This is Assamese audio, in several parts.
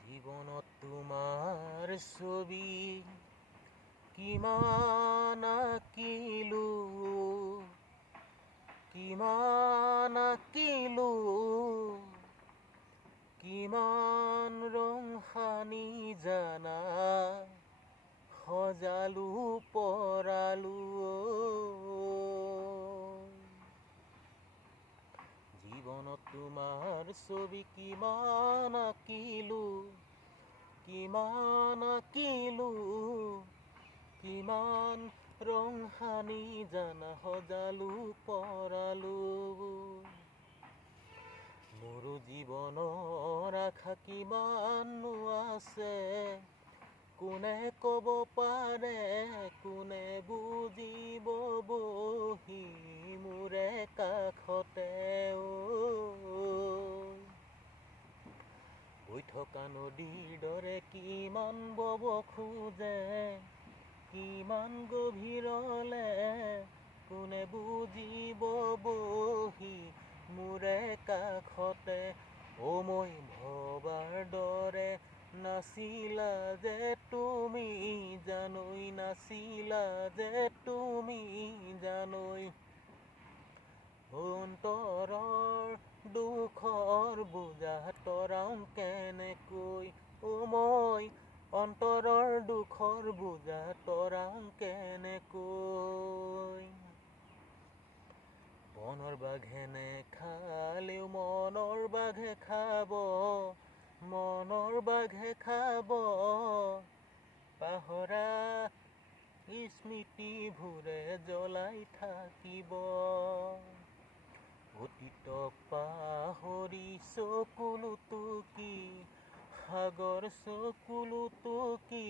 জীৱনত তোমাৰ ছবি কিমান আঁকিলো কিমান ৰং সানি জানা সজালো পৰালো জীৱনত তোমাৰ ছবি কিমান আঁকিলো কিমান ৰং সানি জানা সজালো পৰালো মোৰ জীৱনৰ আশা কিমানো আছে কোনে ক'ব পাৰে কোনে বুজিব বহি মোৰে কাষতে বৈ থকা নদীৰ দৰে কিমান বব খোজে কিমান গভীৰলে কোনে বুজিব বহি মোৰে কাষতে মই ভবাৰ দৰে নাছিলা যে তুমি জানৈ অন্তৰৰ দুখৰ বোজা তৰাম কেনেকৈ মই অন্তৰৰ দুখৰ বোজা তৰাম কেনেকৈ বনৰ বাঘে নেখালেও মনৰ বাঘে খাব পাহৰা স্মৃতিবোৰে জ্বলাই থাকিব অতীতক পাহৰি চকুলো টুকি সাগৰ চকুলো টুকি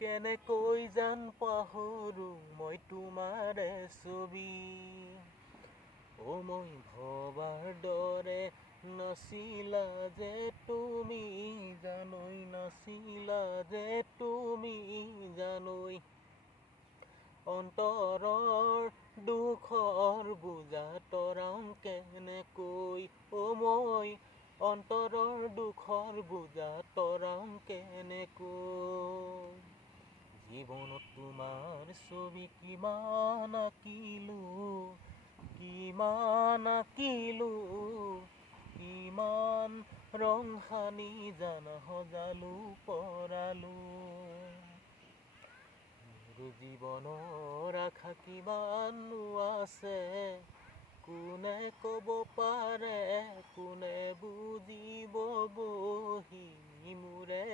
কেনেকৈ জান পাহৰো মই তোমাৰে ছবি মই ভবাৰ দৰে নাছিলা যে তুমি জানৈ অন্তৰৰ দুখৰ বোজা তৰাম কেনেকৈ মই অন্তৰৰ দুখৰ বোজা তৰাম কেনেকৈ জীৱনত তোমাৰ ছবি কিমান আঁকিলো কিমান ৰং সানি জানা সজালো পৰালো মোৰ জীৱনৰ আশা কিমানো আছে কোনে ক'ব পাৰে কোনে বুজিব বহি মোৰে